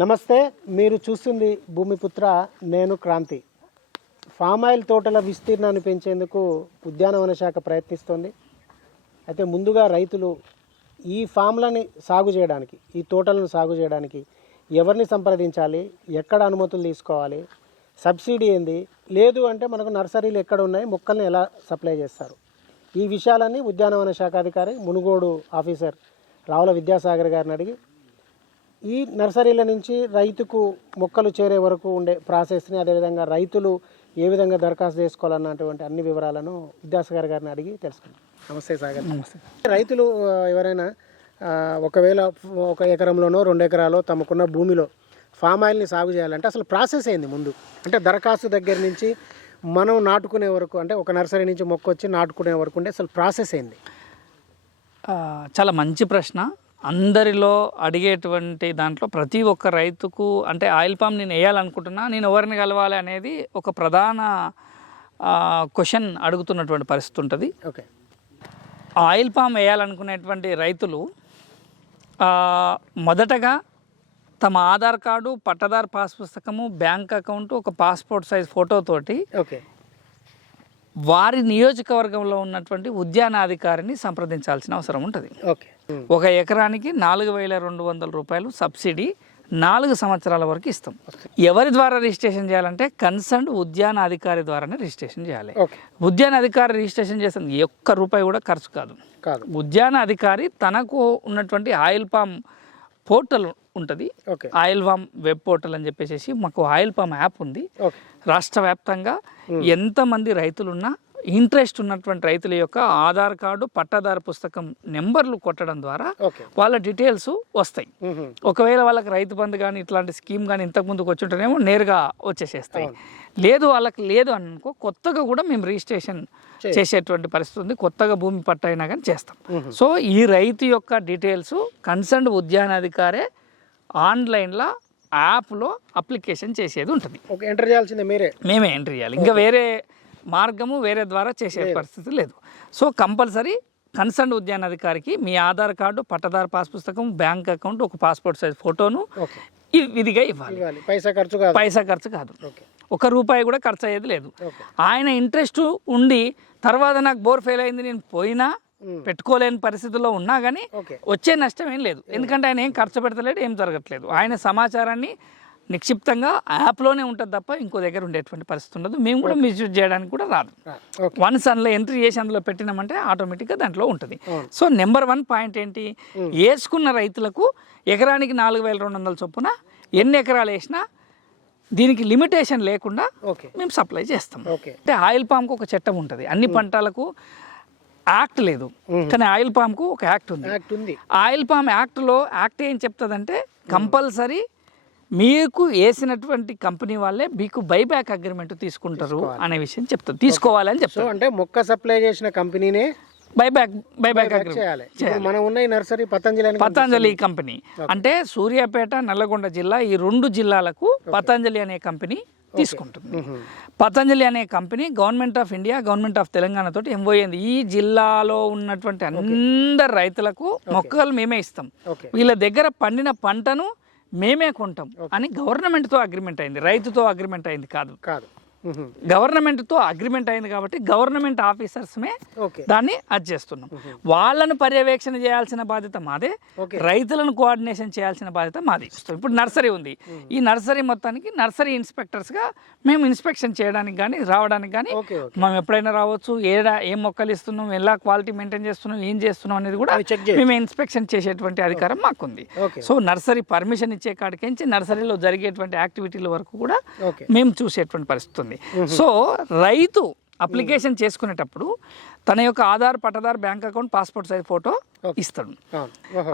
నమస్తే మీరు చూస్తుంది భూమిపుత్ర నేను క్రాంతి. ఫామ్ ఆయిల్ తోటల విస్తీర్ణాన్ని పెంచేందుకు ఉద్యానవన శాఖ ప్రయత్నిస్తోంది. అయితే ముందుగా రైతులు ఈ ఫామ్లని సాగు చేయడానికి ఈ తోటలను సాగు చేయడానికి ఎవరిని సంప్రదించాలి ఎక్కడ అనుమతులు తీసుకోవాలి సబ్సిడీ ఏంది లేదు అంటే మనకు నర్సరీలు ఎక్కడ ఉన్నాయి మొక్కల్ని ఎలా సప్లై చేస్తారు. ఈ విషయాలన్నీ ఉద్యానవన శాఖ అధికారి మునుగోడు ఆఫీసర్ రావుల విద్యాసాగర్ గారిని అడిగి ఈ నర్సరీల నుంచి రైతుకు మొక్కలు చేరే వరకు ఉండే ప్రాసెస్ని అదేవిధంగా రైతులు ఏ విధంగా దరఖాస్తు చేసుకోవాలన్నటువంటి అన్ని వివరాలను విద్యాసాగర్ గారిని అడిగి తెలుసుకుందాం. నమస్తే సాగర్. నమస్తే. రైతులు ఎవరైనా ఒకవేళ ఒక ఎకరంలోనో రెండు ఎకరాలో తమకున్న భూమిలో ఫామ్ ఆయిల్ని సాగు చేయాలంటే అసలు ప్రాసెస్ ఏంది ముందు? అంటే దరఖాస్తు దగ్గర నుంచి మనం నాటుకునే వరకు అంటే ఒక నర్సరీ నుంచి మొక్క వచ్చి నాటుకునే వరకు ఉండే అసలు ప్రాసెస్ ఏంది? చాలా మంచి ప్రశ్న. అందరిలో అడిగేటువంటి దాంట్లో ప్రతి ఒక్క రైతుకు అంటే ఆయిల్ పామ్ నేను వేయాలనుకుంటున్నా నేను ఎవరిని కలవాలి అనేది ఒక ప్రధాన క్వశ్చన్ అడుగుతున్నటువంటి పరిస్థితి ఉంటుంది. ఓకే. ఆయిల్ పామ్ వేయాలనుకునేటువంటి రైతులు మొదటగా తమ ఆధార్ కార్డు పట్టదార్ పాస్ పుస్తకము బ్యాంక్ అకౌంట్ ఒక పాస్పోర్ట్ సైజ్ ఫోటోతోటి ఓకే. వారి నియోజకవర్గంలో ఉన్నటువంటి ఉద్యానాధికారిని సంప్రదించాల్సిన అవసరం ఉంటుంది. ఓకే. ఒక ఎకరానికి నాలుగు వేల రెండు వందల రూపాయలు సబ్సిడీ నాలుగు సంవత్సరాల వరకు ఇస్తాం. ఎవరి ద్వారా రిజిస్ట్రేషన్ చేయాలంటే కన్సర్న్ ఉద్యాన అధికారి ద్వారానే రిజిస్ట్రేషన్ చేయాలి. ఉద్యాన అధికారి రిజిస్ట్రేషన్ చేసిన ఒక్క రూపాయి కూడా ఖర్చు కాదు. కాదు. ఉద్యాన అధికారి తనకు ఉన్నటువంటి ఆయిల్ పామ్ పోర్టల్ ఉంటుంది. ఆయిల్ పామ్ వెబ్ పోర్టల్ అని చెప్పేసి మాకు ఆయిల్ పామ్ యాప్ ఉంది. రాష్ట్ర వ్యాప్తంగా ఎంతమంది రైతులున్నా ఇంట్రెస్ట్ ఉన్నటువంటి రైతుల యొక్క ఆధార్ కార్డు పట్టాదారు పుస్తకం నెంబర్లు కొట్టడం ద్వారా వాళ్ళ డీటెయిల్స్ వస్తాయి. ఒకవేళ వాళ్ళకి రైతు బంధు కానీ ఇట్లాంటి స్కీమ్ కానీ ఇంతకు ముందుకు వచ్చుంటేనేమో నేరుగా వచ్చేసేస్తాయి. లేదు వాళ్ళకి లేదు అనుకో కొత్తగా కూడా మేము రిజిస్ట్రేషన్ చేసేటువంటి పరిస్థితి ఉంది. కొత్తగా భూమి పట్ట అయినా కానీ చేస్తాం సో ఈ రైతు యొక్క డీటెయిల్స్ కన్సర్న్ ఉద్యానాధికారే ఆన్లైన్లో యాప్లో అప్లికేషన్ చేసేది ఉంటుంది. ఓకే ఎంటర్ చేయాల్సిందే మీరే. మేమే ఎంట్రీ చేయాలి. ఇంకా వేరే మార్గము వేరే ద్వారా చేసే పరిస్థితి లేదు. సో కంపల్సరీ కన్సర్న్ ఉద్యానాధికారికి మీ ఆధార్ కార్డు పట్టదారు పాస్ పుస్తకం బ్యాంక్ అకౌంట్ ఒక పాస్పోర్ట్ సైజ్ ఫోటోను విధిగా ఇవ్వాలి. పైసా ఖర్చు కాదు. పైసా ఖర్చు కాదు. ఒక రూపాయి కూడా ఖర్చు అయ్యేది లేదు. ఆయన ఇంట్రెస్ట్ ఉండి తర్వాత నాకు బోర్ ఫెయిల్ అయింది నేను పోయినా పెట్టుకోలేని పరిస్థితుల్లో ఉన్నా కానీ వచ్చే నష్టం ఏం లేదు. ఎందుకంటే ఆయన ఏం ఖర్చు పెడతలేడు ఏం జరగట్లేదు. ఆయన సమాచారాన్ని నిక్షిప్తంగా యాప్లోనే ఉంటుంది తప్ప ఇంకో దగ్గర ఉండేటువంటి పరిస్థితి ఉండదు. మేము కూడా మిస్యూజ్ చేయడానికి కూడా రాదు. వన్స్ అందులో ఎంట్రీ చేసి అందులో పెట్టినామంటే ఆటోమేటిక్గా దాంట్లో ఉంటుంది. సో నెంబర్ వన్ పాయింట్ ఏంటి? వేసుకున్న రైతులకు ఎకరానికి నాలుగు వేల రెండు వందల చొప్పున ఎన్ని ఎకరాలు వేసినా దీనికి లిమిటేషన్ లేకుండా మేము సప్లై చేస్తాం. అంటే ఆయిల్ పామ్కు ఒక చట్టం ఉంటుంది. అన్ని పంటలకు యాక్ట్ లేదు. కానీ ఆయిల్ పామ్కు ఒక యాక్ట్ ఉంది. యాక్ట్ ఉంది. ఆయిల్ పామ్ యాక్ట్లో యాక్ట్ ఏం చెప్తుందంటే కంపల్సరీ మీకు వేసినటువంటి కంపెనీ వాళ్ళే మీకు బైబ్యాక్ అగ్రిమెంట్ తీసుకుంటారు అనే విషయం చెప్తుంది తీసుకోవాలని చెప్తారు. అంటే మొక్క సప్లై చేసిన కంపెనీనే బైబ్యాక్ బైబ్యాక్ మనం ఉన్న నర్సరీ పతంజలి పతంజలి కంపెనీ. అంటే సూర్యాపేట నల్లగొండ జిల్లా ఈ రెండు జిల్లాలకు పతంజలి అనే కంపెనీ తీసుకుంటుంది. పతంజలి అనే company government of India government of Telangana తోటి ఎంబోయింది ఈ జిల్లాలో ఉన్నటువంటి అందరు రైతులకు మొక్కలు మేమే ఇస్తాం. వీళ్ళ దగ్గర పండిన పంటను మేమే కొంటాం అని గవర్నమెంట్తో అగ్రిమెంట్ అయింది. రైతుతో అగ్రిమెంట్ అయింది కాదు. కాదు. గవర్నమెంట్తో అగ్రిమెంట్ అయింది కాబట్టి గవర్నమెంట్ ఆఫీసర్స్మే దాన్ని అది చేస్తున్నాం. వాళ్ళను పర్యవేక్షణ చేయాల్సిన బాధ్యత మాదే. రైతులను కోఆర్డినేషన్ చేయాల్సిన బాధ్యత మాది. ఇప్పుడు నర్సరీ ఉంది. ఈ నర్సరీ మొత్తానికి నర్సరీ ఇన్స్పెక్టర్స్గా మేము ఇన్స్పెక్షన్ చేయడానికి కానీ రావడానికి కానీ మనం ఎప్పుడైనా రావచ్చు ఏడా ఏం మొక్కలు ఇస్తున్నాం ఎలా క్వాలిటీ మెయింటైన్ చేస్తున్నాం ఏం చేస్తున్నాం అనేది కూడా మేము ఇన్స్పెక్షన్ చేసేటువంటి అధికారం మాకుంది. సో నర్సరీ పర్మిషన్ ఇచ్చే కాడికించి నర్సరీలో జరిగేటువంటి యాక్టివిటీల వరకు కూడా మేము చూసేటువంటి పరిస్థితి ఉంది సో రైతు అప్లికేషన్ చేసుకునేటప్పుడు తన యొక్క Aadhaar pattadar bank account passport size photo ఇస్తాడు.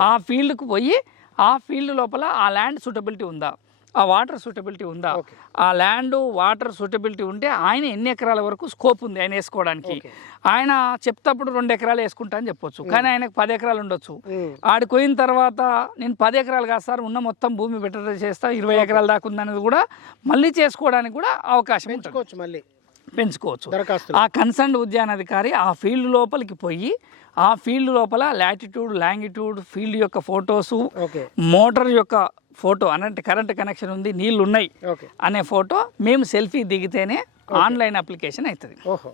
ఆ ఫీల్డ్కు పోయి ఆ ఫీల్డ్ లోపల ఆ ల్యాండ్ సూటబిలిటీ ఉందా? ఆ వాటర్ సూటబిలిటీ ఉందా. ఆ ల్యాండ్ వాటర్ సూటబిలిటీ ఉంటే ఆయన ఎన్ని ఎకరాల వరకు స్కోప్ ఉంది ఆయన వేసుకోవడానికి. ఆయన చెప్తప్పుడు రెండు ఎకరాలు వేసుకుంటా అని చెప్పొచ్చు. కానీ ఆయనకు పది ఎకరాలు ఉండొచ్చు. ఆడికి పోయిన తర్వాత నేను పది ఎకరాలు కాదు సార్ ఉన్న మొత్తం భూమి బెటర్ చేస్తా ఇరవై ఎకరాల దాకా ఉందనేది కూడా మళ్ళీ చేసుకోవడానికి కూడా అవకాశం మళ్ళీ. పెంచుకోవచ్చు. ఆ కన్సర్న్ ఉద్యానాధికారి ఆ ఫీల్డ్ లోపలికి పోయి ఆ ఫీల్డ్ లోపల లాటిట్యూడ్ లాంగిట్యూడ్ ఫీల్డ్ యొక్క ఫొటోసు మోటార్ యొక్క ఫోటో అంటే కరెంట్ కనెక్షన్ ఉంది నీళ్ళు ఉన్నాయి అనే ఫోటో మేము సెల్ఫీ దిగితేనే ఆన్లైన్ అప్లికేషన్ అవుతుంది ఓహో.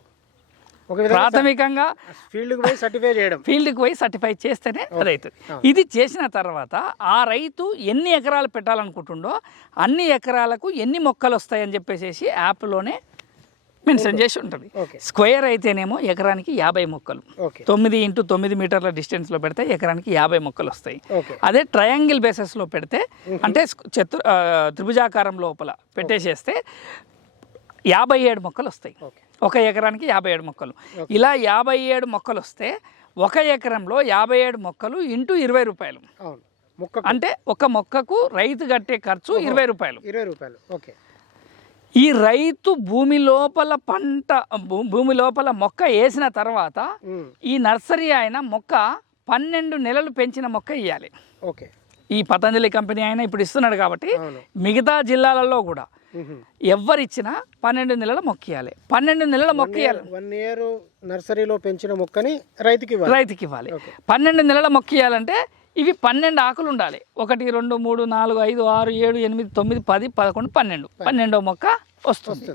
ప్రాథమికంగా ఫీల్డ్కి పోయి సర్టిఫై చేయడం. ఫీల్డ్కి పోయి సర్టిఫై చేస్తేనే అది అవుతుంది ఇది చేసిన తర్వాత ఆ రైతు ఎన్ని ఎకరాలు పెట్టాలనుకుంటుండో అన్ని ఎకరాలకు ఎన్ని మొక్కలు వస్తాయని చెప్పేసి యాప్లోనే మెన్షన్ చేసి ఉంటుంది. స్క్వేర్ అయితేనేమో ఎకరానికి యాభై మొక్కలు. తొమ్మిది ఇంటూ తొమ్మిది మీటర్ల డిస్టెన్స్లో పెడితే ఎకరానికి యాభై మొక్కలు వస్తాయి. అదే ట్రయాంగిల్ బేసెస్లో పెడితే అంటే స్క్- చతు ఆ, త్రిభుజాకారం లోపల పెట్టేసేస్తే యాభై ఏడు మొక్కలు వస్తాయి. ఒక ఎకరానికి యాభై ఏడు మొక్కలు. ఇలా యాభై ఏడు మొక్కలు వస్తే ఒక ఎకరంలో యాభై ఏడు మొక్కలు ఇంటూ ఇరవై రూపాయలు. అంటే ఒక మొక్కకు రైతు కట్టే ఖర్చు ఇరవై రూపాయలు. ఇరవై రూపాయలు. ఓకే ఈ రైతు భూమి లోపల పంట భూమి లోపల మొక్క వేసిన తర్వాత ఈ నర్సరీ ఆయన మొక్క పన్నెండు నెలలు పెంచిన మొక్క ఇవ్వాలి ఓకే. ఈ పతంజలి కంపెనీ ఆయన ఇప్పుడు ఇస్తున్నాడు కాబట్టి మిగతా జిల్లాలలో కూడా. ఎవరిచ్చినా పన్నెండు నెలల మొక్క ఇవ్వాలి పన్నెండు నెలల మొక్క ఇవ్వాలి వన్ ఇయర్ నర్సరీలో పెంచిన మొక్కని రైతుకి ఇవ్వాలి. రైతుకి ఇవ్వాలి. పన్నెండు నెలల మొక్క ఇవ్వాలంటే ఇవి పన్నెండు ఆకులు ఉండాలి. ఒకటి రెండు మూడు నాలుగు ఐదు ఆరు ఏడు ఎనిమిది తొమ్మిది పది పదకొండు పన్నెండు. పన్నెండో. మొక్క వస్తుంది.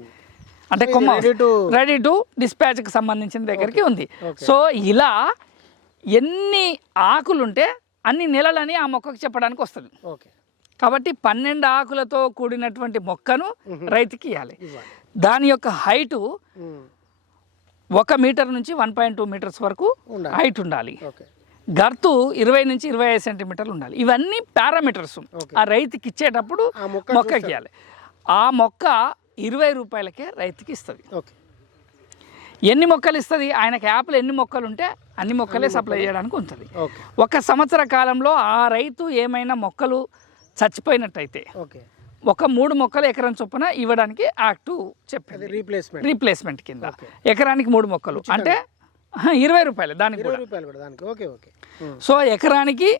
అంటే కొమ్మ రెడీ టు రెడీ టు డిస్పాచ్కి సంబంధించిన దగ్గరికి ఉంది. సో ఇలా ఎన్ని ఆకులుంటే అన్ని నెలలని ఆ మొక్కకు చెప్పడానికి వస్తుంది. కాబట్టి పన్నెండు ఆకులతో కూడినటువంటి మొక్కను రైతుకి ఇవ్వాలి. దాని యొక్క హైటు ఒక మీటర్ నుంచి వన్ పాయింట్ టూ మీటర్స్ వరకు హైట్ ఉండాలి. గర్తు ఇరవై నుంచి ఇరవై ఐదు సెంటీమీటర్లు ఉండాలి. ఇవన్నీ పారామీటర్స్. ఆ రైతుకి ఇచ్చేటప్పుడు మొక్క మొక్కకి ఇవ్వాలి ఆ మొక్క ఇరవై రూపాయలకే రైతుకి ఇస్తుంది. ఓకే. ఎన్ని మొక్కలు ఇస్తుంది? ఆయనకి యాప్లో ఎన్ని మొక్కలు ఉంటే అన్ని మొక్కలే సప్లై చేయడానికి ఉంటుంది. ఒక సంవత్సర కాలంలో ఆ రైతు ఏమైనా మొక్కలు చచ్చిపోయినట్టయితే ఓకే. ఒక మూడు మొక్కలు ఎకరం చొప్పున ఇవ్వడానికి యాక్ట్ చెప్పింది రీప్లేస్మెంట్ రీప్లేస్మెంట్ కింద. ఎకరానికి మూడు మొక్కలు. అంటే ఇరవై రూపాయలు దానికి ఇరవై రూపాయలు కూడా దానికి. Okay okay. సో ఎకరానికి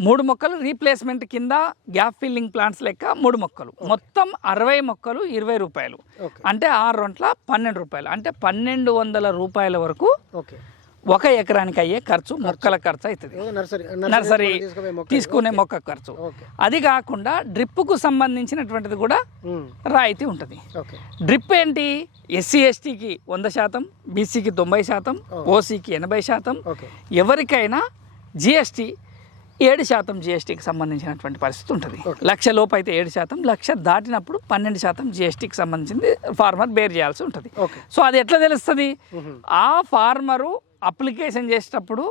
మూడు మొక్కలు రీప్లేస్మెంట్ కింద గ్యాప్ ఫిల్లింగ్ ప్లాంట్స్ లెక్క మూడు మొక్కలు. మొత్తం అరవై మొక్కలు ఇరవై రూపాయలు. అంటే ఆరు రొంట్ల పన్నెండు రూపాయలు. అంటే పన్నెండు వందల రూపాయల వరకు ఓకే. ఒక ఎకరానికి అయ్యే ఖర్చు మొక్కల ఖర్చు అవుతుంది. నర్సరీ తీసుకునే మొక్క. ఖర్చు. అది కాకుండా డ్రిప్కు సంబంధించినటువంటిది కూడా రాయితీ ఉంటుంది. డ్రిప్ ఏంటి? ఎస్సీ ఎస్టీకి వంద శాతం బీసీకి తొంభై శాతం ఓసీకి ఎనభై శాతం. ఎవరికైనా జిఎస్టీ ఏడు శాతం జిఎస్టీకి సంబంధించినటువంటి పరిస్థితి ఉంటుంది. లక్ష లోపు అయితే ఏడు శాతం లక్ష దాటినప్పుడు పన్నెండు శాతం జిఎస్టీకి సంబంధించింది ఫార్మర్ బేర్ చేయాల్సి ఉంటుంది. సో అది ఎట్లా తెలుస్తుంది. ఆ ఫార్మరు అప్లికేషన్ చేసేటప్పుడు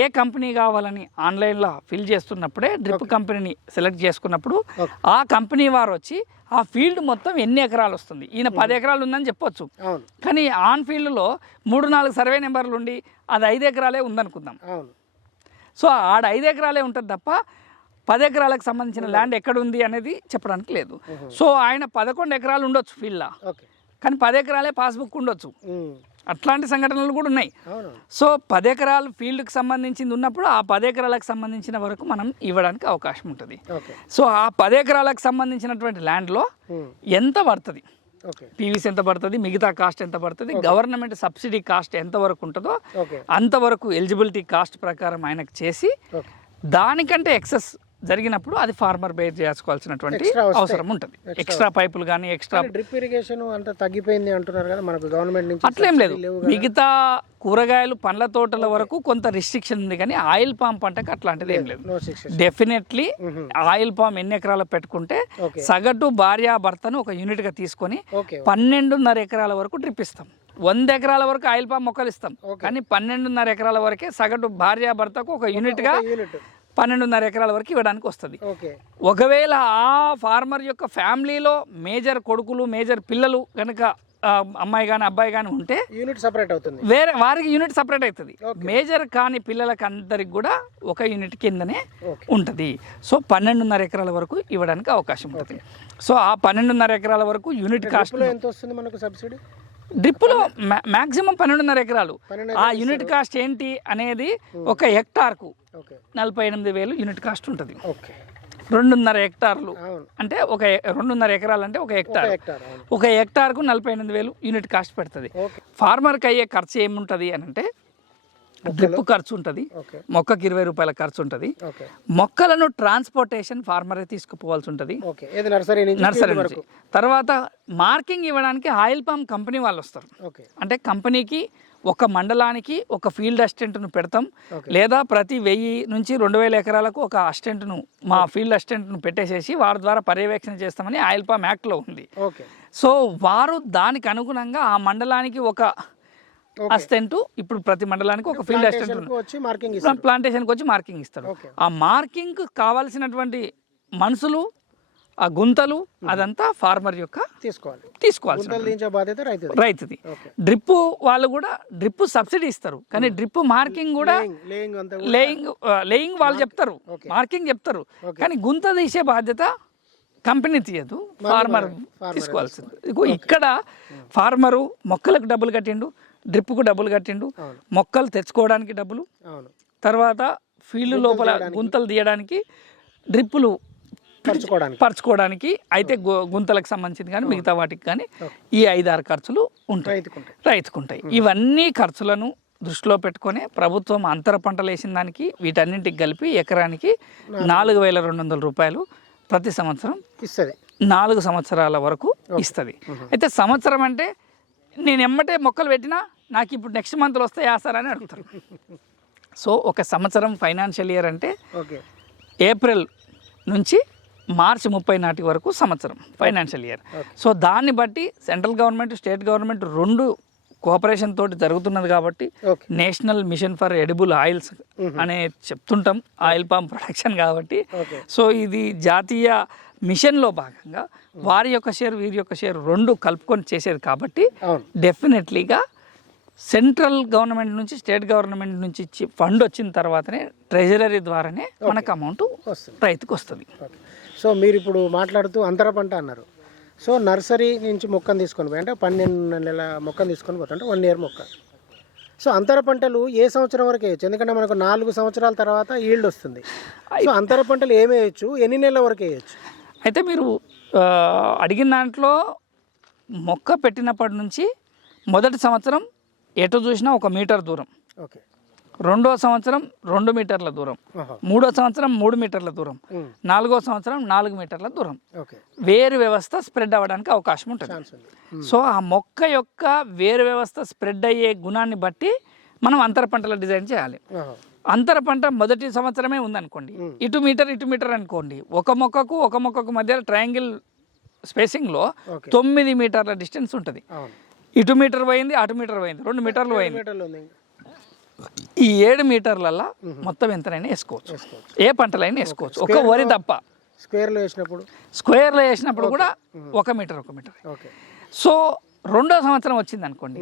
ఏ కంపెనీ కావాలని ఆన్లైన్లో ఫిల్ చేస్తున్నప్పుడే డ్రిప్ కంపెనీని సెలెక్ట్ చేసుకున్నప్పుడు. ఆ కంపెనీ వారు వచ్చి ఆ ఫీల్డ్ మొత్తం ఎన్ని ఎకరాలు వస్తుంది? ఈయన పది ఎకరాలు ఉందని చెప్పొచ్చు. కానీ ఆన్ ఫీల్డ్లో మూడు నాలుగు సర్వే నెంబర్లు ఉండి అది ఐదు ఎకరాలే ఉందనుకుందాం. సో ఆడ ఐదు ఎకరాలే ఉంటుంది తప్ప పది ఎకరాలకు సంబంధించిన ల్యాండ్ ఎక్కడ ఉంది అనేది చెప్పడానికి లేదు. సో ఆయన పదకొండు ఎకరాలు ఉండొచ్చు ఫీల్డ్లో. కానీ పది ఎకరాలే పాస్బుక్ ఉండొచ్చు. అట్లాంటి సంఘటనలు కూడా ఉన్నాయి. సో పది ఎకరాలు ఫీల్డ్కి సంబంధించింది ఉన్నప్పుడు ఆ పది ఎకరాలకు సంబంధించిన వరకు మనం ఇవ్వడానికి అవకాశం ఉంటుంది. సో ఆ పది ఎకరాలకు సంబంధించినటువంటి ల్యాండ్లో ఎంత పడుతుంది? పీవీసీ ఎంత పడుతుంది? మిగతా కాస్ట్ ఎంత పడుతుంది? గవర్నమెంట్ సబ్సిడీ కాస్ట్ ఎంత వరకు ఉంటుందో అంతవరకు ఎలిజిబిలిటీ కాస్ట్ ప్రకారం ఆయనకు చేసి దానికంటే ఎక్సెస్ జరిగినప్పుడు అది ఫార్మర్ బేర్ చేసుకోవాల్సినటువంటి. అవసరం ఉంటుంది. ఎక్స్ట్రా పైపులు కానీ ఎక్స్ట్రా డ్రిప్ ఇరిగేషన్ అంత తగ్గిపోయింది అంటున్నారు కదా మనకు గవర్నమెంట్ నుంచి అట్లేం లేదు. మిగతా కూరగాయలు పండ్ల తోటల వరకు కొంత రిస్ట్రిక్షన్ ఉంది కానీ ఆయిల్ పామ్ పంటకు అట్లాంటిది ఏం లేదు. డెఫినెట్లీ ఆయిల్ పామ్ ఎన్ని ఎకరాలు పెట్టుకుంటే సగటు భార్య భర్తను ఒక యూనిట్గా తీసుకొని పన్నెండున్నర ఎకరాల వరకు డ్రిప్ ఇస్తాం. వంద ఎకరాల వరకు ఆయిల్ పామ్ మొక్కలు ఇస్తాం. కానీ పన్నెండున్నర ఎకరాల వరకే సగటు భార్య భర్తకు ఒక యూనిట్గా పన్నెండున్నర ఎకరాల వరకు ఇవ్వడానికి వస్తుంది. ఒకవేళ ఆ ఫార్మర్ యొక్క ఫ్యామిలీలో మేజర్ కొడుకులు మేజర్ పిల్లలు కనుక అమ్మాయి కానీ అబ్బాయి కానీ ఉంటే యూనిట్ సపరేట్ అవుతుంది. వేరే వారికి యూనిట్ సపరేట్ అవుతుంది మేజర్ కాని పిల్లలకి అందరికి కూడా ఒక యూనిట్ కిందనే ఉంటుంది. సో పన్నెండున్నర ఎకరాల వరకు ఇవ్వడానికి అవకాశం ఉంటుంది. సో ఆ పన్నెండున్నర ఎకరాల వరకు యూనిట్ కాస్ట్ ఎంత వస్తుంది మనకు సబ్సిడీ? డ్రిప్పులో మ్యాక్సిమం పన్నెండున్నర ఎకరాలు. ఆ యూనిట్ కాస్ట్ ఏంటి అనేది ఒక హెక్టార్కు నలభై ఎనిమిది వేలు యూనిట్ కాస్ట్ ఉంటుంది. రెండున్నర హెక్టార్లు. అంటే ఒక రెండున్నర ఎకరాలు అంటే ఒక హెక్టార్. ఒక హెక్టార్కు నలభై ఎనిమిది వేలు యూనిట్ కాస్ట్ పెడుతుంది. ఫార్మర్కి అయ్యే ఖర్చు ఏముంటుంది అని అంటే డ్రిప్ ఖర్చు ఉంటుంది మొక్కకి ఇరవై రూపాయల ఖర్చు ఉంటుంది మొక్కలను ట్రాన్స్పోర్టేషన్ ఫార్మరే తీసుకుపోవాల్సి ఉంటుంది నర్సరీ నుంచి తర్వాత మార్కింగ్ ఇవ్వడానికి ఆయిల్ పంప్ కంపెనీ వాళ్ళు వస్తారు అంటే కంపెనీకి ఒక మండలానికి ఒక ఫీల్డ్ అసిస్టెంట్ను పెడతాం. లేదా ప్రతి వెయ్యి నుంచి రెండు వేల ఎకరాలకు ఒక అసిస్టెంట్ను మా ఫీల్డ్ అసిస్టెంట్ను పెట్టేసేసి వారి ద్వారా పర్యవేక్షణ చేస్తామని ఆయిల్ పామ్ యాక్ట్లో ఉంది. సో వారు దానికి అనుగుణంగా ఆ మండలానికి ఒక అసిస్టెంట్ ఇప్పుడు ప్రతి మండలానికి ఒక ఫీల్డ్ అసిస్టెంట్ Plantation కు వచ్చి మార్కింగ్ ఇస్తారు ప్లాంటేషన్కి వచ్చి మార్కింగ్ ఇస్తారు ఆ మార్కింగ్ కావాల్సినటువంటి మనుషులు ఆ గుంతలు అదంతా ఫార్మర్ యొక్క తీసుకోవాలి. బాధ్యత రైతుది. డ్రిప్ వాళ్ళు కూడా డ్రిప్ సబ్సిడీ ఇస్తారు. కానీ డ్రిప్ మార్కింగ్ కూడా లేయింగ్ లేయింగ్ వాళ్ళు చెప్తారు. మార్కింగ్ చెప్తారు. కానీ గుంత తీసే బాధ్యత కంపెనీ తీయదు. ఫార్మర్ తీసుకోవాల్సింది. ఇక్కడ ఫార్మరు మొక్కలకు డబ్బులు కట్టిండు. డ్రిప్కు డబ్బులు కట్టిండు. మొక్కలు తెచ్చుకోవడానికి డబ్బులు. తర్వాత ఫీల్డ్ లోపల గుంతలు తీయడానికి డ్రిప్పులు పరుచుకోవడానికి. పరచుకోవడానికి అయితే గు- గుంతలకు సంబంధించింది కానీ మిగతా వాటికి కానీ ఈ ఐదారు ఖర్చులు ఉంటాయి. రైతుకుంటాయి. రైతుకుంటాయి. ఇవన్నీ ఖర్చులను దృష్టిలో పెట్టుకొని ప్రభుత్వం అంతర పంటలు వేసిన దానికి వీటన్నింటికి కలిపి ఎకరానికి నాలుగు వేల రెండు వందల రూపాయలు ప్రతి సంవత్సరం ఇస్తుంది. నాలుగు సంవత్సరాల వరకు ఇస్తుంది. అయితే సంవత్సరం అంటే నేను ఎమ్మటే మొక్కలు పెట్టినా నాకు ఇప్పుడు నెక్స్ట్ మంత్లో వస్తే వేస్తారని అడుగుతారు. సో ఒక సంవత్సరం ఫైనాన్షియల్ ఇయర్ అంటే ఓకే. ఏప్రిల్ నుంచి మార్చి ముప్పై నాటి వరకు సంవత్సరం ఫైనాన్షియల్ ఇయర్. సో దాన్ని బట్టి సెంట్రల్ గవర్నమెంట్ స్టేట్ గవర్నమెంట్ రెండు కోఆపరేషన్ తోటి జరుగుతున్నది కాబట్టి national mission for edible oils అనే చెప్తుంటాం ఆయిల్ పామ్ ప్రొడక్షన్ కాబట్టి. సో ఇది జాతీయ మిషన్లో భాగంగా వారి యొక్క షేర్ వీరి యొక్క షేర్ రెండు కలుపుకొని చేసేది కాబట్టి డెఫినెట్లీగా సెంట్రల్ గవర్నమెంట్ నుంచి స్టేట్ గవర్నమెంట్ నుంచి ఇచ్చి ఫండ్ వచ్చిన తర్వాతనే ట్రెజరీ ద్వారానే మనకు అమౌంట్ వస్తుంది. రైతుకు వస్తుంది. సో మీరు ఇప్పుడు మాట్లాడుతూ అంతర పంట అన్నారు. సో నర్సరీ నుంచి మొక్కను తీసుకొని పోయి అంటే పన్నెండు నెలల మొక్కను తీసుకొని పోతా అంటే వన్ ఇయర్ మొక్క. సో అంతర పంటలు ఏ సంవత్సరం వరకు వేయచ్చు? ఎందుకంటే మనకు నాలుగు సంవత్సరాల తర్వాత ఈల్డ్ వస్తుంది. సో అంతర పంటలు ఏమి వేయచ్చు? ఎన్ని నెలల వరకు వేయచ్చు? అయితే మీరు అడిగిన దాంట్లో మొక్క పెట్టినప్పటి నుంచి మొదటి సంవత్సరం ఎటు చూసినా ఒక మీటర్ దూరం. ఓకే. రెండో సంవత్సరం రెండు మీటర్ల దూరం. మూడో సంవత్సరం మూడు మీటర్ల దూరం. నాలుగో సంవత్సరం నాలుగు మీటర్ల దూరం. వేరు వ్యవస్థ స్ప్రెడ్ అవ్వడానికి అవకాశం ఉంటుంది. సో ఆ మొక్క యొక్క వేరు వ్యవస్థ స్ప్రెడ్ అయ్యే గుణాన్ని బట్టి మనం అంతర పంటల డిజైన్ చేయాలి. అంతర పంట మొదటి సంవత్సరమే ఉందనుకోండి. ఇటు మీటర్ ఇటు మీటర్ అనుకోండి. ఒక మొక్కకు ఒక మొక్కకు మధ్య ట్రయాంగిల్ స్పేసింగ్లో తొమ్మిది మీటర్ల డిస్టెన్స్ ఉంటుంది. ఇటు మీటర్ పోయింది అటు మీటర్ పోయింది రెండు మీటర్లు పోయింది. ఈ ఏడు మీటర్లల్లో మొత్తం ఎంతనైనా వేసుకోవచ్చు. ఏ పంటలైనా వేసుకోవచ్చు. ఒక వరి తప్ప. స్క్వేర్లో వేసినప్పుడు? స్క్వేర్లో వేసినప్పుడు కూడా ఒక మీటర్ ఒక మీటర్. సో రెండో సంవత్సరం వచ్చింది అనుకోండి.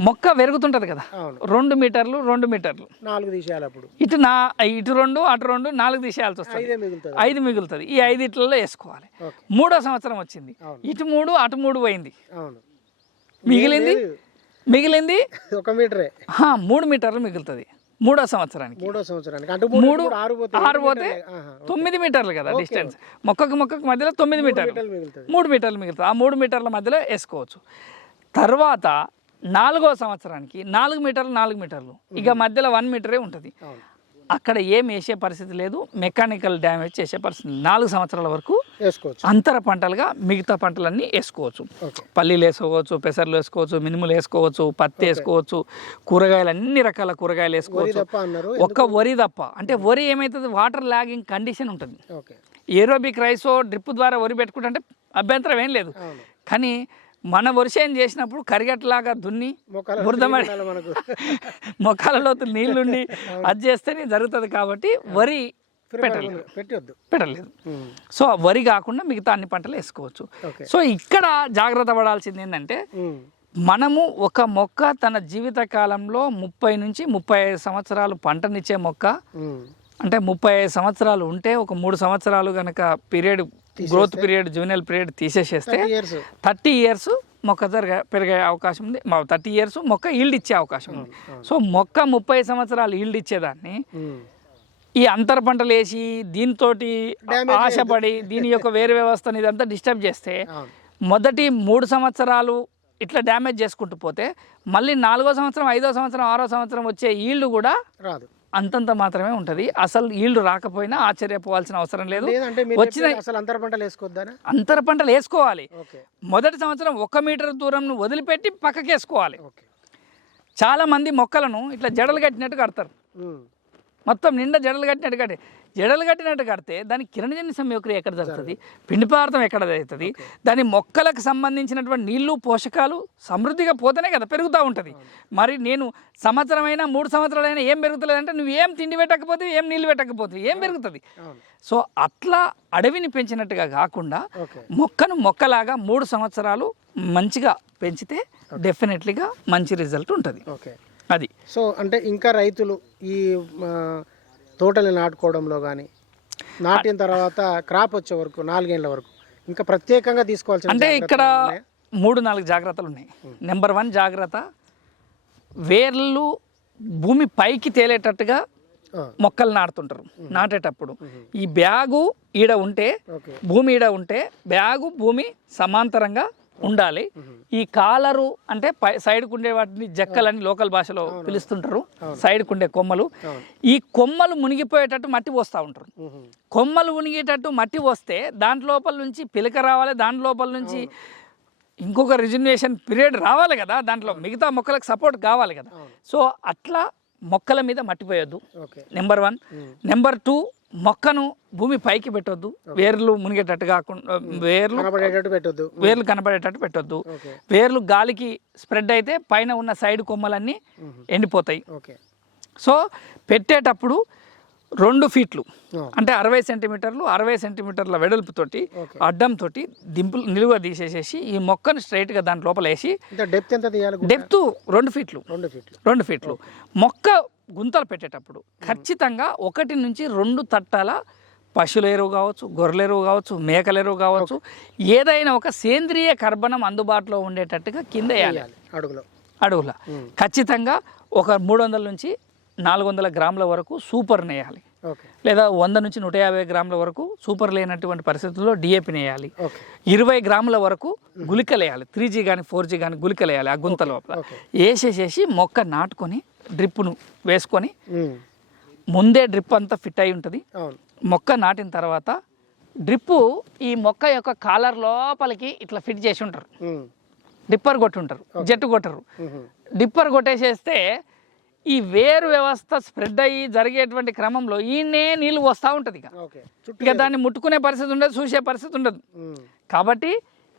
మొక్క పెరుగుతుంటది కదా. రెండు మీటర్లు రెండు మీటర్లు. నాలుగు తీసేయాలి అప్పుడు ఇటు నా ఇటు రెండు అటు రెండు నాలుగు తీసేయాల్సి వస్తుంది. ఐదే మిగులుతుంది. ఐదు ఈ ఐదిట్లలో వేసుకోవాలి. ఓకే. మూడో సంవత్సరం వచ్చింది. ఇటు మూడు అటు మూడు పోయింది. మిగిలింది? లేదు. మిగిలింది? ఒక మీటరే. మూడు మీటర్లు మిగులుతుంది. మూడో సంవత్సరానికి. మూడో సంవత్సరానికి. అంటే మూడు ఆరు పోతే. తొమ్మిది మీటర్లు కదా డిస్టెన్స్. మొక్కకు మొక్కకు మధ్యలో తొమ్మిది మీటర్లు. మూడు మీటర్లు మిగులుతుంది. ఆ మూడు మీటర్ల మధ్యలో వేసుకోవచ్చు. తర్వాత నాలుగో సంవత్సరానికి నాలుగు మీటర్లు నాలుగు మీటర్లు. ఇక మధ్యలో వన్ మీటరే ఉంటుంది. అక్కడ ఏం వేసే పరిస్థితి లేదు. మెకానికల్ డ్యామేజ్ చేసే పరిస్థితి లేదు. నాలుగు సంవత్సరాల వరకు వేసుకోవచ్చు. అంతర పంటలుగా మిగతా పంటలన్నీ వేసుకోవచ్చు. పల్లీలు వేసుకోవచ్చు పెసర్లు వేసుకోవచ్చు మినుములు వేసుకోవచ్చు పత్తి వేసుకోవచ్చు కూరగాయలు అన్ని రకాల కూరగాయలు వేసుకోవచ్చు. ఒక్క వరి తప్ప అంటే వరి ఏమవుతుంది వాటర్ లాగింగ్ కండిషన్ ఉంటుంది. ఏరోబిక్ రైసో డ్రిప్ ద్వారా వరి పెట్టుకుంటే అభ్యంతరం ఏం లేదు. కానీ మన వరిసేం చేసినప్పుడు కరిగట్లాగా దున్ని మొక్కలు బురదమడి మనకు. మొక్కలలో నీళ్ళుండి అది చేస్తేనే జరుగుతుంది కాబట్టి వరి పెట్టలేదు. పెట్టొద్దు. పెట్టలేదు. సో వరి కాకుండా మిగతా అన్ని పంటలు వేసుకోవచ్చు. సో ఇక్కడ జాగ్రత్త పడాల్సింది ఏంటంటే మనము ఒక మొక్క తన జీవిత కాలంలో ముప్పై నుంచి ముప్పై ఐదు సంవత్సరాలు పంటనిచ్చే మొక్క అంటే ముప్పై ఐదు సంవత్సరాలు ఉంటే ఒక మూడు సంవత్సరాలు కనుక period growth period juvenile period తీసేసేస్తే thirty years. మొక్క జరగ పెరిగే అవకాశం ఉంది. థర్టీ ఇయర్స్ మొక్క ఈల్డ్ ఇచ్చే అవకాశం ఉంది. సో మొక్క ముప్పై సంవత్సరాలు ఈల్డ్ ఇచ్చేదాన్ని. ఈ అంతర పంటలు వేసి దీంతో ఆశపడి దీని యొక్క వేరు వ్యవస్థని ఇదంతా డిస్టర్బ్ చేస్తే మొదటి మూడు సంవత్సరాలు ఇట్లా డ్యామేజ్ చేసుకుంటూ పోతే మళ్ళీ నాలుగో సంవత్సరం ఐదో సంవత్సరం ఆరో సంవత్సరం వచ్చే ఈల్డ్ కూడా రాదు. అంతంత మాత్రమే ఉంటుంది. అసలు ఈల్డ్ రాకపోయినా ఆశ్చర్యపోవాల్సిన అవసరం లేదు. వచ్చిన అసలు అంతర పంటలు వేసుకోవద్దానా? అంతర పంటలు వేసుకోవాలి. మొదటి సంవత్సరం ఒక మీటర్ దూరం వదిలిపెట్టి పక్కకి వేసుకోవాలి ఓకే. చాలా మంది మొక్కలను ఇట్లా జడలు కట్టినట్టు కడతారు. మొత్తం నిండా జడలు కట్టినట్టు కట్టి జడలు కట్టినట్టు కడితే దాని కిరణజన్య సంయోక్రియ ఎక్కడ జరుగుతుంది? పిండి పదార్థం ఎక్కడ అవుతుంది దాని మొక్కలకు సంబంధించినటువంటి నీళ్ళు పోషకాలు సమృద్ధిగా పోతేనే కదా పెరుగుతూ ఉంటుంది. మరి నేను సంవత్సరమైనా మూడు సంవత్సరాలైనా ఏం పెరుగుతలేదంటే నువ్వు ఏం తిండి పెట్టకపోతే ఏం నీళ్ళు పెట్టకపోతే ఏం పెరుగుతుంది? సో అట్లా అడవిని పెంచినట్టుగా కాకుండా మొక్కను మొక్కలాగా మూడు సంవత్సరాలు మంచిగా పెంచితే డెఫినెట్లీగా మంచి రిజల్ట్ ఉంటుంది. ఓకే. అది. సో అంటే ఇంకా రైతులు ఈ తోటలు నాటుకోవడంలో కానీ నాటిన తర్వాత క్రాప్ వచ్చే వరకు నాలుగేళ్ళ వరకు ఇంకా ప్రత్యేకంగా తీసుకోవాల్సిన అంటే ఇక్కడ? మూడు నాలుగు జాగ్రత్తలు ఉన్నాయి. నెంబర్ వన్ జాగ్రత్త వేర్లు భూమి పైకి తేలేటట్టుగా మొక్కలు నాటుతుంటారు నాటేటప్పుడు. ఈ బ్యాగు ఈడ ఉంటే భూమి ఈడ ఉంటే బ్యాగు భూమి సమాంతరంగా ఉండాలి. ఈ కాలరు అంటే పై సైడ్కు ఉండే వాటిని జక్కలని లోకల్ భాషలో పిలుస్తుంటారు. సైడ్కు ఉండే కొమ్మలు. ఈ కొమ్మలు మునిగిపోయేటట్టు మట్టి పోస్తూ ఉంటారు. కొమ్మలు మునిగేటట్టు మట్టి వస్తే దాంట్ లోపల నుంచి పిలక రావాలి దాంట్ లోపల నుంచి ఇంకొక రిజర్వేషన్ పీరియడ్ రావాలి కదా దాంట్లో మిగతా మొక్కలకు సపోర్ట్ కావాలి కదా. సో అట్లా మొక్కల మీద మట్టి పోయొద్దు. Okay. Number one. Number two మొక్కను భూమి పైకి పెట్టొద్దు. వేర్లు మునిగేటట్టు కాకుండా వేర్లు పెట్టొద్దు. వేర్లు కనబడేటట్టు పెట్టొద్దు. వేర్లు గాలికి స్ప్రెడ్ అయితే పైన ఉన్న సైడ్ కొమ్మలన్నీ ఎండిపోతాయి. సో పెట్టేటప్పుడు రెండు ఫీట్లు. అంటే అరవై సెంటీమీటర్లు అరవై సెంటీమీటర్ల వెడల్పుతోటి ఓకే. అడ్డంతోటి దింపులు నిలువ తీసేసేసి ఈ మొక్కను స్ట్రైట్గా దాని లోపల వేసి డెప్త్ ఎంత తీయాలి? డెప్త్ రెండు ఫీట్లు. రెండు ఫీట్లు. రెండు ఫీట్లు. మొక్క గుంతలు పెట్టేటప్పుడు ఖచ్చితంగా ఒకటి నుంచి రెండు తట్టాల పశువుల ఎరువు కావచ్చు గొర్రెల ఎరువు కావచ్చు మేకల ఎరువు కావచ్చు ఏదైనా ఒక సేంద్రియ కర్బనం అందుబాటులో ఉండేటట్టుగా కింద వేయాలి. అడుగులో. అడుగుల. ఖచ్చితంగా ఒక మూడు వందల నుంచి నాలుగు వందల గ్రాముల వరకు సూపర్ వేయాలి లేదా వంద నుంచి నూట యాభై గ్రాముల వరకు సూపర్ లేనటువంటి పరిస్థితుల్లో డిఏపిని వేయాలి ఇరవై గ్రాముల వరకు గుళికలు వేయాలి త్రీ జీ కానీ ఫోర్ జీ కానీ గుళికలు వేయాలి ఆ గుంత లోపల. వేసేసేసి మొక్క నాటుకొని డ్రిప్పును వేసుకొని. ముందే డ్రిప్ అంతా ఫిట్ అయి ఉంటుంది. మొక్క నాటిన తర్వాత డ్రిప్పు ఈ మొక్క యొక్క కాలర్ లోపలికి ఇట్లా ఫిట్ చేసి ఉంటారు. డిప్పర్ కొట్టుంటారు. జట్టు కొట్టరు. డిప్పర్ కొట్టేసేస్తే ఈ వేరు వ్యవస్థ స్ప్రెడ్ అయ్యి జరిగేటువంటి క్రమంలో ఈయనే నీళ్ళు వస్తూ ఉంటుంది ఇక. ఇక దాన్ని ముట్టుకునే పరిస్థితి ఉండదు చూసే పరిస్థితి ఉండదు. కాబట్టి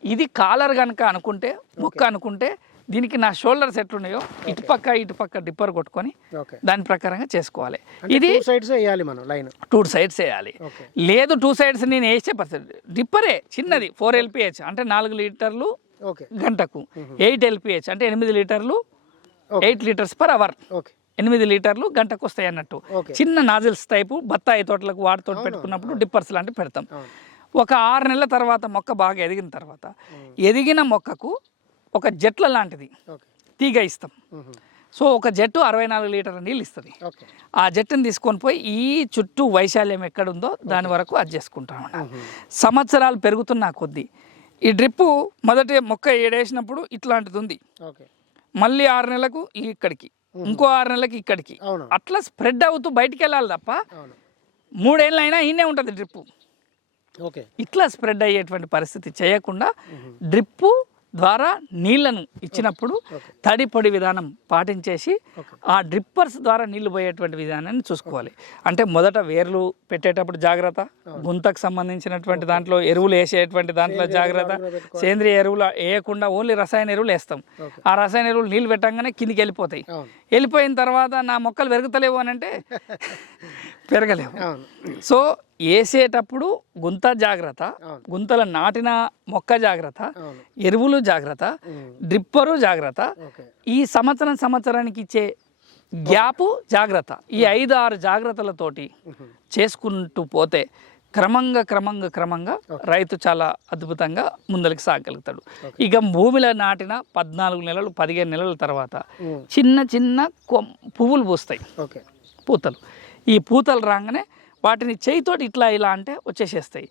ఇది కాలర్ కనుక అనుకుంటే మొక్క అనుకుంటే దీనికి నా షోల్డర్స్ ఎట్లున్నాయో ఇటుపక్క ఇటుపక్క డిప్పర్ కొట్టుకొని దాని ప్రకారంగా చేసుకోవాలి. ఇది టూ సైడ్స్ వేయాలి మనం లైన్. టూ సైడ్స్ వేయాలి. లేదు టూ సైడ్స్ నేను వేసే పరిస్థితి. డిప్పరే చిన్నది ఫోర్ ఎల్పిహెచ్ అంటే నాలుగు లీటర్లు గంటకు. ఎయిట్ ఎల్పిహెచ్ అంటే ఎనిమిది లీటర్లు. Eight litres per hour. ఎనిమిది లీటర్లు గంటకు వస్తాయి అన్నట్టు. చిన్న నాజిల్స్ టైపు బత్తాయి తోటలకు వాటితో పెట్టుకున్నప్పుడు డిప్పర్స్ లాంటివి పెడతాం. ఒక ఆరు నెలల తర్వాత మొక్క బాగా ఎదిగిన తర్వాత ఎదిగిన మొక్కకు ఒక జట్ల లాంటిది తీగ ఇస్తాం. సో ఒక జట్టు అరవై నాలుగు లీటర్ల నీళ్ళు ఇస్తుంది. ఆ జట్టుని తీసుకొని పోయి ఈ చుట్టూ వైశాల్యం ఎక్కడుందో దాని వరకు అది చేసుకుంటాం ఉహు. సంవత్సరాలు పెరుగుతున్న కొద్దీ ఈ డ్రిప్పు మొదటి మొక్క ఏడేసినప్పుడు ఇట్లాంటిది ఉంది. ఓకే. మళ్ళీ ఆరు నెలలకు ఇక్కడికి. ఇంకో ఆరు నెలలకి ఇక్కడికి. అట్లా స్ప్రెడ్ అవుతూ బయటికి వెళ్ళాలి తప్ప మూడేళ్ళు అయినా ఈయనే ఉంటుంది డ్రిప్పు. ఓకే. ఇట్లా స్ప్రెడ్ అయ్యేటువంటి పరిస్థితి చేయకుండా డ్రిప్పు ద్వారా నీళ్ళను ఇచ్చినప్పుడు తడి పొడి విధానం పాటించేసి ఆ డ్రిప్పర్స్ ద్వారా నీళ్ళు పోయేటువంటి విధానాన్ని చూసుకోవాలి. అంటే మొదట వేర్లు పెట్టేటప్పుడు జాగ్రత్త గుంతకు సంబంధించినటువంటి దాంట్లో ఎరువులు వేసేటువంటి దాంట్లో జాగ్రత్త. సేంద్రియ ఎరువులు వేయకుండా ఓన్లీ రసాయన ఎరువులు వేస్తాం. ఆ రసాయన ఎరువులు నీళ్ళు పెట్టంగానే కిందికి వెళ్ళిపోతాయి. వెళ్ళిపోయిన తర్వాత నా మొక్కలు పెరుగుతలేవు అని అంటే పెరగలేవు సో వేసేటప్పుడు గుంత జాగ్రత్త. గుంతల నాటిన మొక్క జాగ్రత్త ఎరువులు జాగ్రత్త. డ్రిప్పరు జాగ్రత్త ఈ సంవత్సరం సంవత్సరానికి ఇచ్చే గ్యాపు జాగ్రత్త. ఈ ఐదు ఆరు జాగ్రత్తలతోటి చేసుకుంటూ పోతే క్రమంగా క్రమంగా క్రమంగా రైతు చాలా అద్భుతంగా ముందరికి సాగలుగుతాడు. ఇక భూమిలో నాటిన పద్నాలుగు నెలలు పదిహేను నెలల తర్వాత. చిన్న చిన్న పువ్వులు పూస్తాయి. పూతలు. ఈ పూతలు రాగానే వాటిని చేయితోటి ఇట్లా ఇలా అంటే వచ్చేసేస్తాయి.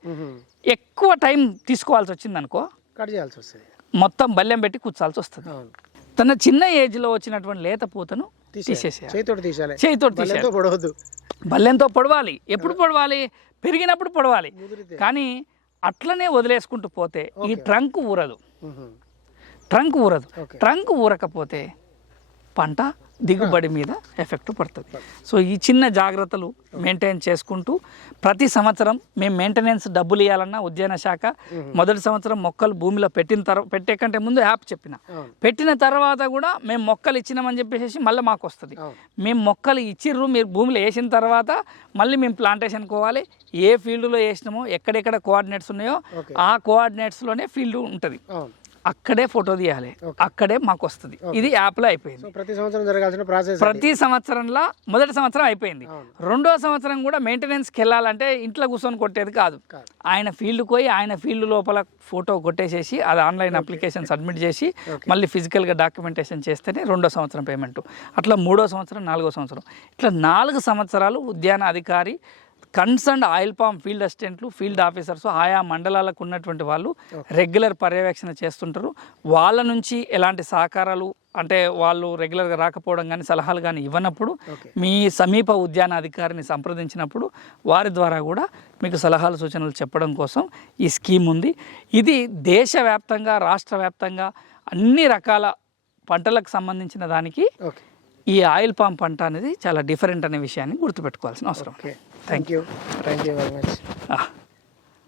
ఎక్కువ టైం తీసుకోవాల్సి వచ్చింది అనుకో కట్ చేయాల్సి వస్తుంది. మొత్తం బల్లెం పెట్టి కూర్చాల్సి వస్తుంది. తన చిన్న ఏజ్లో వచ్చినటువంటి లేత పూతను తీసేసేయాలి. తీసేయాలి. చేయితోటి తీసేయాలి. బల్లెంతో పొడవద్దు. బల్లెంతో పొడవాలి. ఎప్పుడు పొడవాలి? పెరిగినప్పుడు పొడవాలి. కానీ అట్లనే వదిలేసుకుంటూ పోతే ఈ ట్రంక్ ఊరదు. ట్రంక్ ఊరదు. ట్రంక్ ఊరకపోతే పంట దిగుబడి మీద ఎఫెక్ట్ పడుతుంది. సో ఈ చిన్న జాగ్రత్తలు మెయింటైన్ చేసుకుంటూ ప్రతి సంవత్సరం మేము మెయింటెనెన్స్ డబ్బులు ఇవ్వాలన్నా ఉద్యాన శాఖ మొదటి సంవత్సరం మొక్కలు భూమిలో పెట్టిన తర్వాత పెట్టే కంటే ముందు యాప్ చెప్పిన. పెట్టిన తర్వాత కూడా మేము మొక్కలు ఇచ్చినామని చెప్పేసి మళ్ళీ మాకు వస్తుంది. మేము మొక్కలు ఇచ్చిర్రు మీరు భూమిలో వేసిన తర్వాత మళ్ళీ మేము ప్లాంటేషన్ కోవాలి ఏ ఫీల్డ్లో వేసినామో ఎక్కడెక్కడ కోఆర్డినేట్స్ ఉన్నాయో. ఆ కోఆర్డినేట్స్లోనే ఫీల్డ్ ఉంటుంది. అక్కడే ఫోటో తీయాలి. అక్కడే మాకు వస్తుంది. ఇది యాప్లో అయిపోయింది. ప్రతి సంవత్సరం జరగాల్సిన ప్రాసెస్ ప్రతి సంవత్సరంలో మొదటి సంవత్సరం అయిపోయింది. రెండో సంవత్సరం కూడా మెయింటెనెన్స్కి వెళ్ళాలంటే ఇంట్లో కూర్చొని కొట్టేది కాదు. ఆయన ఫీల్డ్కి పోయి ఆయన ఫీల్డ్ లోపల ఫోటో కొట్టేసేసి అది ఆన్లైన్ అప్లికేషన్ సబ్మిట్ చేసి మళ్ళీ ఫిజికల్గా డాక్యుమెంటేషన్ చేస్తేనే రెండో సంవత్సరం పేమెంట్. అట్లా మూడో సంవత్సరం నాలుగో సంవత్సరం. ఇట్లా నాలుగు సంవత్సరాలు ఉద్యాన అధికారి కన్సర్న్ ఆయిల్ పామ్ ఫీల్డ్ అసిస్టెంట్లు ఫీల్డ్ ఆఫీసర్స్ ఆయా మండలాలకు ఉన్నటువంటి వాళ్ళు రెగ్యులర్ పర్యవేక్షణ చేస్తుంటారు. వాళ్ళ నుంచి ఎలాంటి సహకారాలు అంటే వాళ్ళు రెగ్యులర్గా రాకపోవడం కానీ సలహాలు కానీ ఇవ్వనప్పుడు. మీ సమీప ఉద్యాన అధికారిని సంప్రదించినప్పుడు వారి ద్వారా కూడా మీకు సలహాలు సూచనలు చెప్పడం కోసం ఈ స్కీమ్ ఉంది. ఇది దేశవ్యాప్తంగా రాష్ట్ర వ్యాప్తంగా అన్ని రకాల పంటలకు సంబంధించిన దానికి ఈ ఆయిల్ పామ్ పంట అనేది చాలా డిఫరెంట్ అనే విషయాన్ని గుర్తుపెట్టుకోవాల్సిన అవసరం. thank you thank you very much ah.